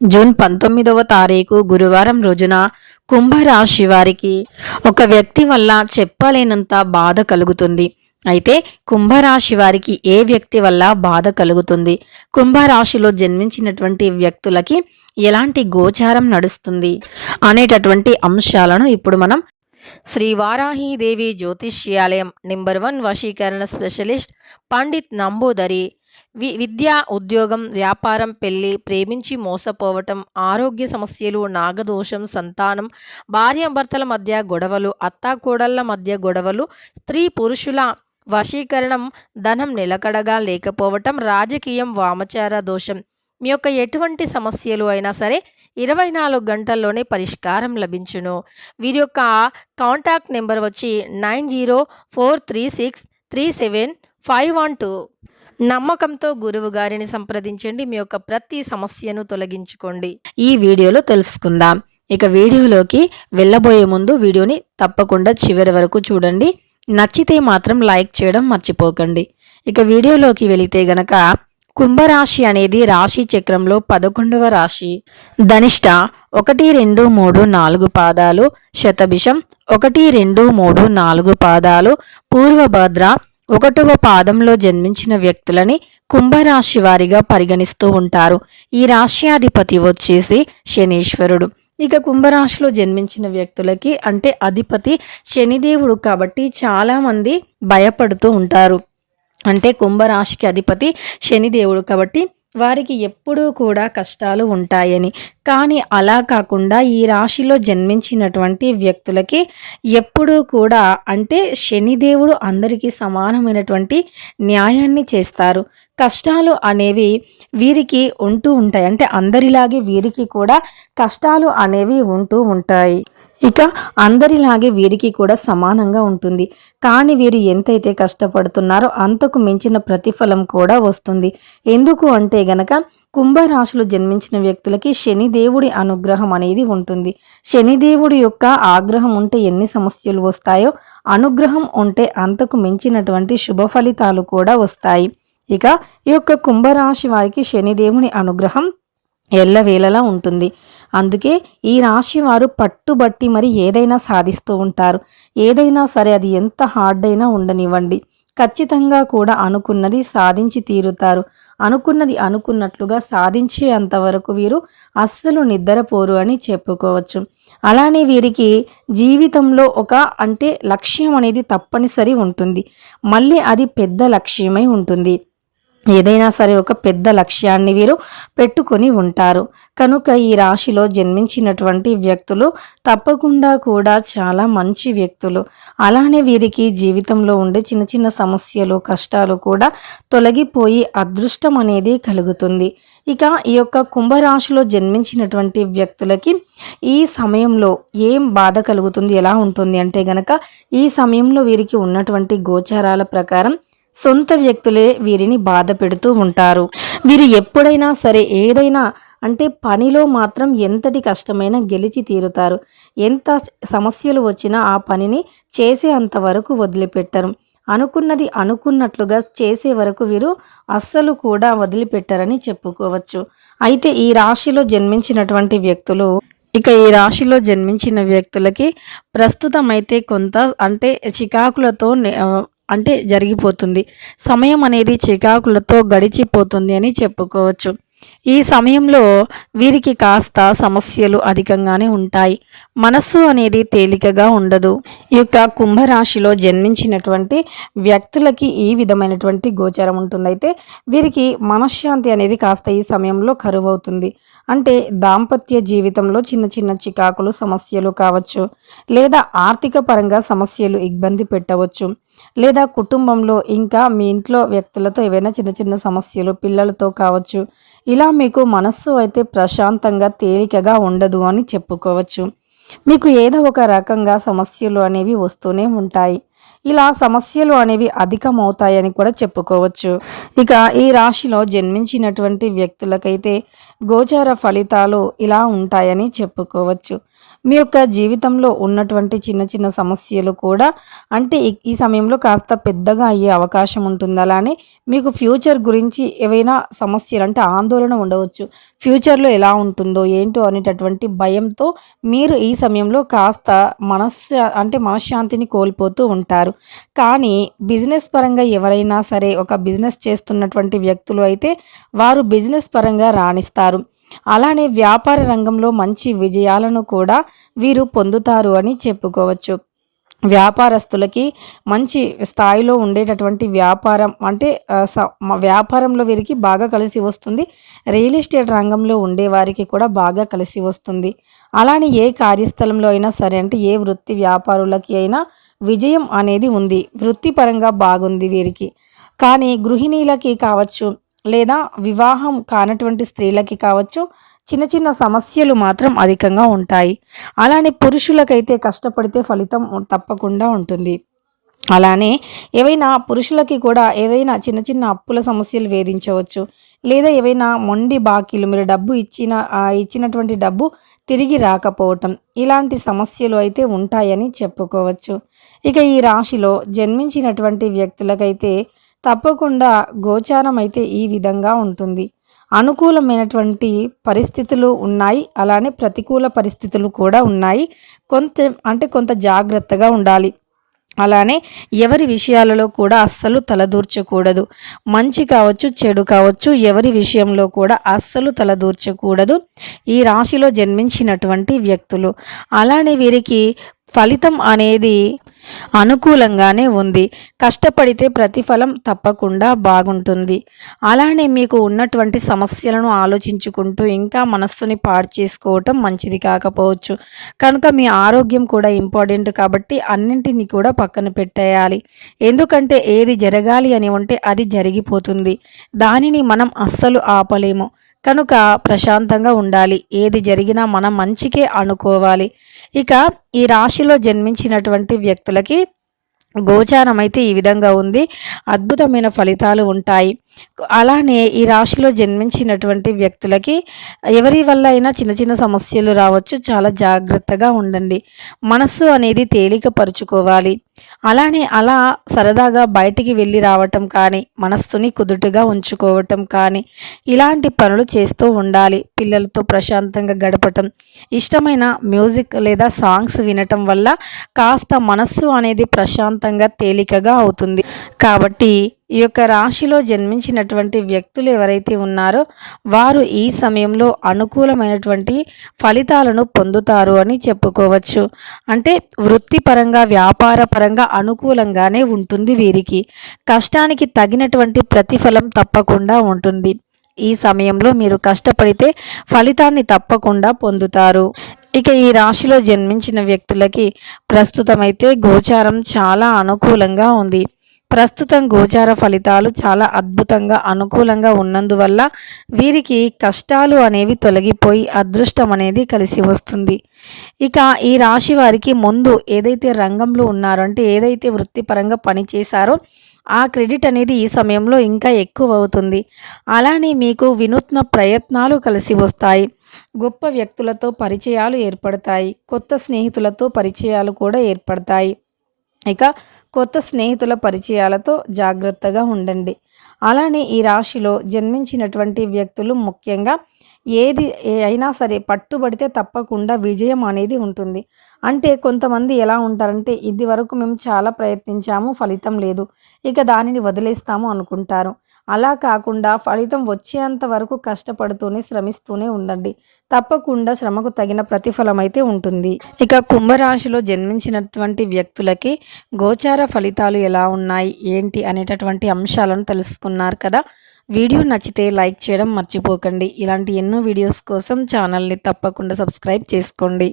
June 19వ తారీఖు గురువారం రోజున కుంభరాశి వారికి ఒక వ్యక్తి వల్ల చెప్పలేనంత బాధ కలుగుతుంది. అయితే కుంభరాశి వారికి ఏ వ్యక్తి వల్ల బాధ కలుగుతుంది, కుంభరాశిలో జన్మించినటువంటి వ్యక్తులకి ఎలాంటి గోచారం నడుస్తుంది అనేటటువంటి అంశాలను ఇప్పుడు మనం శ్రీ వారాహీదేవి జ్యోతిష్యాలయం నెంబర్ 1 వశీకరణ స్పెషలిస్ట్ పండిత్ నంబూదరి విద్య, ఉద్యోగం, వ్యాపారం, పెళ్లి, ప్రేమించి మోసపోవటం, ఆరోగ్య సమస్యలు, నాగదోషం, సంతానం, భార్యాభర్తల మధ్య గొడవలు, అత్తాకోడళ్ల మధ్య గొడవలు, స్త్రీ పురుషుల వశీకరణం, ధనం నిలకడగా లేకపోవటం, రాజకీయం, వామచార దోషం, మీ యొక్క ఎటువంటి సమస్యలు అయినా సరే 24 గంటల్లోనే పరిష్కారం లభించును. వీరి యొక్క కాంటాక్ట్ నెంబర్ వచ్చి 9043637512. నమ్మకంతో గురువు గారిని సంప్రదించండి. మీ యొక్క ప్రతి సమస్యను తొలగించుకోండి. ఈ వీడియోలో తెలుసుకుందాం. ఇక వీడియోలోకి వెళ్ళబోయే ముందు వీడియోని తప్పకుండా చివరి వరకు చూడండి. నచ్చితే మాత్రం లైక్ చేయడం మర్చిపోకండి. ఇక వీడియోలోకి వెళితే గనక కుంభరాశి అనేది రాశి చక్రంలో 11వ రాశి. ధనిష్ట 1, 2, 3, 4 పాదాలు, శతభిషం 1, 2, 3, 4 పాదాలు, పూర్వభద్ర 1వ పాదంలో జన్మించిన వ్యక్తులని కుంభరాశి వారిగా పరిగణిస్తూ ఉంటారు. ఈ రాశ్యాధిపతి వచ్చేసి శనీశ్వరుడు. ఇక కుంభరాశిలో జన్మించిన వ్యక్తులకి అంటే అధిపతి శనిదేవుడు కాబట్టి చాలామంది భయపడుతూ ఉంటారు. అంటే కుంభరాశికి అధిపతి శనిదేవుడు కాబట్టి వారికి ఎప్పుడూ కూడా కష్టాలు ఉంటాయని. కానీ అలా కాకుండా ఈ రాశిలో జన్మించినటువంటి వ్యక్తులకి ఎప్పుడూ కూడా అంటే శనిదేవుడు అందరికీ సమానమైనటువంటి న్యాయాన్ని చేస్తారు. కష్టాలు అనేవి వీరికి ఉంటూ ఉంటాయి. అంటే అందరిలాగే వీరికి కూడా కష్టాలు అనేవి ఉంటూ ఉంటాయి. ఇక అందరిలాగే వీరికి కూడా సమానంగా ఉంటుంది. కానీ వీరు ఎంతైతే కష్టపడుతున్నారో అంతకు మించిన ప్రతిఫలం కూడా వస్తుంది. ఎందుకు అంటే గనక కుంభరాశిలో జన్మించిన వ్యక్తులకి శనిదేవుడి అనుగ్రహం అనేది ఉంటుంది. శనిదేవుడి యొక్క ఆగ్రహం ఉంటే ఎన్ని సమస్యలు వస్తాయో అనుగ్రహం ఉంటే అంతకు మించినటువంటి శుభ ఫలితాలు కూడా వస్తాయి. ఇక ఈ యొక్క కుంభరాశి వారికి శనిదేవుని అనుగ్రహం ఎల్లవేళలా ఉంటుంది. అందుకే ఈ రాశి వారు పట్టుబట్టి మరి ఏదైనా సాధిస్తూ ఉంటారు. ఏదైనా సరే అది ఎంత హార్డ్ అయినా ఉండనివ్వండి, ఖచ్చితంగా కూడా అనుకున్నది సాధించి తీరుతారు. అనుకున్నది అనుకున్నట్లుగా సాధించే అంతవరకు వీరు అస్సలు నిద్రపోరు అని చెప్పుకోవచ్చు. అలానే వీరికి జీవితంలో ఒక అంటే లక్ష్యం అనేది తప్పనిసరి ఉంటుంది. మళ్ళీ అది పెద్ద లక్ష్యమై ఉంటుంది. ఏదైనా సరే ఒక పెద్ద లక్ష్యాన్ని వీరు పెట్టుకొని ఉంటారు. కనుక ఈ రాశిలో జన్మించినటువంటి వ్యక్తులు తప్పకుండా కూడా చాలా మంచి వ్యక్తులు. అలానే వీరికి జీవితంలో ఉండే చిన్న చిన్న సమస్యలు, కష్టాలు కూడా తొలగిపోయి అదృష్టం అనేది కలుగుతుంది. ఇక ఈ యొక్క కుంభరాశిలో జన్మించినటువంటి వ్యక్తులకి ఈ సమయంలో ఏం బాధ కలుగుతుంది, ఎలా ఉంటుంది అంటే గనక ఈ సమయంలో వీరికి ఉన్నటువంటి గోచారాల ప్రకారం సొంత వ్యక్తులే వీరిని బాధ పెడుతూ ఉంటారు. వీరు ఎప్పుడైనా సరే ఏదైనా అంటే పనిలో మాత్రం ఎంతటి కష్టమైనా గెలిచి తీరుతారు. ఎంత సమస్యలు వచ్చినా ఆ పనిని చేసే అంతవరకు వదిలిపెట్టరు. అనుకున్నది అనుకున్నట్లుగా చేసే వరకు వీరు అస్సలు కూడా వదిలిపెట్టరని చెప్పుకోవచ్చు. అయితే ఈ రాశిలో జన్మించినటువంటి వ్యక్తులు ఈ రాశిలో జన్మించిన వ్యక్తులకి ప్రస్తుతం అయితే కొంత అంటే చికాకులతో అంటే జరిగిపోతుంది. సమయం అనేది చికాకులతో గడిచిపోతుంది అని చెప్పుకోవచ్చు. ఈ సమయంలో వీరికి కాస్త సమస్యలు అధికంగానే ఉంటాయి. మనస్సు అనేది తేలికగా ఉండదు. ఈ యొక్క కుంభరాశిలో జన్మించినటువంటి వ్యక్తులకి ఈ విధమైనటువంటి గోచారం ఉంటుంది. అయితే వీరికి మనశ్శాంతి అనేది కాస్త ఈ సమయంలో కరువవుతుంది. అంటే దాంపత్య జీవితంలో చిన్న చిన్న చికాకులు, సమస్యలు కావచ్చు, లేదా ఆర్థిక పరంగా సమస్యలు ఇబ్బంది పెట్టవచ్చు, లేదా కుటుంబంలో ఇంకా మీ ఇంట్లో వ్యక్తులతో ఏవైనా చిన్న చిన్న సమస్యలు, పిల్లలతో కావచ్చు. ఇలా మీకు మనస్సు అయితే ప్రశాంతంగా తేలికగా ఉండదు అని చెప్పుకోవచ్చు. మీకు ఏదో ఒక రకంగా సమస్యలు అనేవి వస్తూనే ఉంటాయి. ఇలా సమస్యలు అనేవి అధికమవుతాయని కూడా చెప్పుకోవచ్చు. ఇక ఈ రాశిలో జన్మించినటువంటి వ్యక్తులకైతే గోచార ఫలితాలు ఇలా ఉంటాయని చెప్పుకోవచ్చు. మీ యొక్క జీవితంలో ఉన్నటువంటి చిన్న చిన్న సమస్యలు కూడా అంటే ఈ సమయంలో కాస్త పెద్దగా అయ్యే అవకాశం ఉంటుంది. అలానే మీకు ఫ్యూచర్ గురించి ఏవైనా సమస్యలు అంటే ఆందోళన ఉండవచ్చు. ఫ్యూచర్‌లో ఎలా ఉంటుందో ఏంటో అనేటటువంటి భయంతో మీరు ఈ సమయంలో కాస్త మనశ్శాంతిని కోల్పోతూ ఉంటారు. కానీ బిజినెస్ పరంగా ఎవరైనా సరే ఒక బిజినెస్ చేస్తున్నటువంటి వ్యక్తులు అయితే వారు బిజినెస్ పరంగా రాణిస్తారు. అలానే వ్యాపార రంగంలో మంచి విజయాలను కూడా వీరు పొందుతారు అని చెప్పుకోవచ్చు. వ్యాపారస్తులకి మంచి స్థాయిలో ఉండేటటువంటి వ్యాపారం అంటే వ్యాపారంలో వీరికి బాగా కలిసి వస్తుంది. రియల్ ఎస్టేట్ రంగంలో ఉండేవారికి కూడా బాగా కలిసి వస్తుంది. అలానే ఏ కార్యస్థలంలో అయినా సరే అంటే ఏ వృత్తి వ్యాపారులకి అయినా విజయం అనేది ఉంది. వృత్తిపరంగా బాగుంది వీరికి. కానీ గృహిణీలకి కావచ్చు లేదా వివాహం కానటువంటి స్త్రీలకి కావచ్చు చిన్న చిన్న సమస్యలు మాత్రం అధికంగా ఉంటాయి. అలానే పురుషులకైతే కష్టపడితే ఫలితం తప్పకుండా ఉంటుంది. అలానే ఏవైనా పురుషులకి కూడా ఏవైనా చిన్న చిన్న అప్పుల సమస్యలు వేధించవచ్చు. లేదా ఏవైనా మొండి బాకీలు మీరు ఇచ్చినటువంటి డబ్బు తిరిగి రాకపోవటం ఇలాంటి సమస్యలు అయితే ఉంటాయని చెప్పుకోవచ్చు. ఇక ఈ రాశిలో జన్మించినటువంటి వ్యక్తులకైతే తప్పకుండా గోచారం అయితే ఈ విధంగా ఉంటుంది. అనుకూలమైనటువంటి పరిస్థితులు ఉన్నాయి. అలానే ప్రతికూల పరిస్థితులు కూడా ఉన్నాయి. కొంత జాగ్రత్తగా ఉండాలి. అలానే ఎవరి విషయాలలో కూడా అస్సలు తలదూర్చకూడదు. మంచి కావచ్చు, చెడు కావచ్చు, ఎవరి విషయంలో కూడా అస్సలు తలదూర్చకూడదు ఈ రాశిలో జన్మించినటువంటి వ్యక్తులు. అలానే వీరికి ఫలితం అనేది అనుకూలంగానే ఉంది. కష్టపడితే ప్రతిఫలం తప్పకుండా బాగుంటుంది. అలానే మీకు ఉన్నటువంటి సమస్యలను ఆలోచించుకుంటూ ఇంకా మనస్సుని పాడు చేసుకోవటం మంచిది కాకపోవచ్చు. కనుక మీ ఆరోగ్యం కూడా ఇంపార్టెంట్ కాబట్టి అన్నింటినీ కూడా పక్కన పెట్టేయాలి. ఎందుకంటే ఏది జరగాలి అని ఉంటే అది జరిగిపోతుంది. దానిని మనం అస్సలు ఆపలేము. కనుక ప్రశాంతంగా ఉండాలి. ఏది జరిగినా మనం మంచికే అనుకోవాలి. ఇక ఈ రాశిలో జన్మించినటువంటి వ్యక్తులకి గోచారం అయితే ఈ విధంగా ఉంది. అద్భుతమైన ఫలితాలు ఉంటాయి. అలానే ఈ రాశిలో జన్మించినటువంటి వ్యక్తులకి ఎవరి వల్ల అయినా చిన్న చిన్న సమస్యలు రావచ్చు. చాలా జాగ్రత్తగా ఉండండి. మనస్సు అనేది తేలికపరుచుకోవాలి. అలానే అలా సరదాగా బయటికి వెళ్ళి రావటం కానీ, మనస్సుని కుదుటుగా ఉంచుకోవటం కానీ, ఇలాంటి పనులు చేస్తూ ఉండాలి. పిల్లలతో ప్రశాంతంగా గడపటం, ఇష్టమైన మ్యూజిక్ లేదా సాంగ్స్ వినటం వల్ల కాస్త మనస్సు అనేది ప్రశాంతంగా తేలికగా అవుతుంది. కాబట్టి ఈ యొక్క రాశిలో జన్మించినటువంటి వ్యక్తులు ఎవరైతే ఉన్నారో వారు ఈ సమయంలో అనుకూలమైనటువంటి ఫలితాలను పొందుతారు అని చెప్పుకోవచ్చు. అంటే వృత్తిపరంగా, వ్యాపార పరంగా అనుకూలంగానే ఉంటుంది వీరికి. కష్టానికి తగినటువంటి ప్రతిఫలం తప్పకుండా ఉంటుంది. ఈ సమయంలో మీరు కష్టపడితే ఫలితాన్ని తప్పకుండా పొందుతారు. ఇక ఈ రాశిలో జన్మించిన వ్యక్తులకి ప్రస్తుతమైతే గోచారం చాలా అనుకూలంగా ఉంది. ప్రస్తుతం గోచార ఫలితాలు చాలా అద్భుతంగా అనుకూలంగా ఉన్నందువల్ల వీరికి కష్టాలు అనేవి తొలగిపోయి అదృష్టం అనేది కలిసి వస్తుంది. ఇక ఈ రాశి వారికి ముందు ఏదైతే రంగంలో ఉన్నారో అంటే ఏదైతే వృత్తిపరంగా పని చేశారో ఆ క్రెడిట్ అనేది ఈ సమయంలో ఇంకా ఎక్కువ అవుతుంది. అలానే మీకు వినూత్న ప్రయత్నాలు కలిసి వస్తాయి. గొప్ప వ్యక్తులతో పరిచయాలు ఏర్పడతాయి. కొత్త స్నేహితులతో పరిచయాలు కూడా ఏర్పడతాయి. ఇక కొత్త స్నేహితుల పరిచయాలతో జాగ్రత్తగా ఉండండి. అలానే ఈ రాశిలో జన్మించినటువంటి వ్యక్తులు ముఖ్యంగా ఏది అయినా సరే పట్టుబడితే తప్పకుండా విజయం అనేది ఉంటుంది. అంటే కొంతమంది ఎలా ఉంటారంటే ఇది వరకు మేము చాలా ప్రయత్నించాము, ఫలితం లేదు, ఇక దానిని వదిలేస్తాము అనుకుంటారు. అలా కాకుండా ఫలితం వచ్చేంత వరకు కష్టపడుతూనే శ్రమిస్తూనే ఉండండి. తప్పకుండా శ్రమకు తగిన ప్రతిఫలం అయితే ఉంటుంది. ఇక కుంభరాశిలో జన్మించినటువంటి వ్యక్తులకి గోచార ఫలితాలు ఎలా ఉన్నాయి ఏంటి అనేటటువంటి అంశాలను తెలుసుకున్నారు కదా. వీడియో నచ్చితే లైక్ చేయడం మర్చిపోకండి. ఇలాంటి ఎన్నో వీడియోస్ కోసం ఛానల్ని తప్పకుండా సబ్స్క్రైబ్ చేసుకోండి.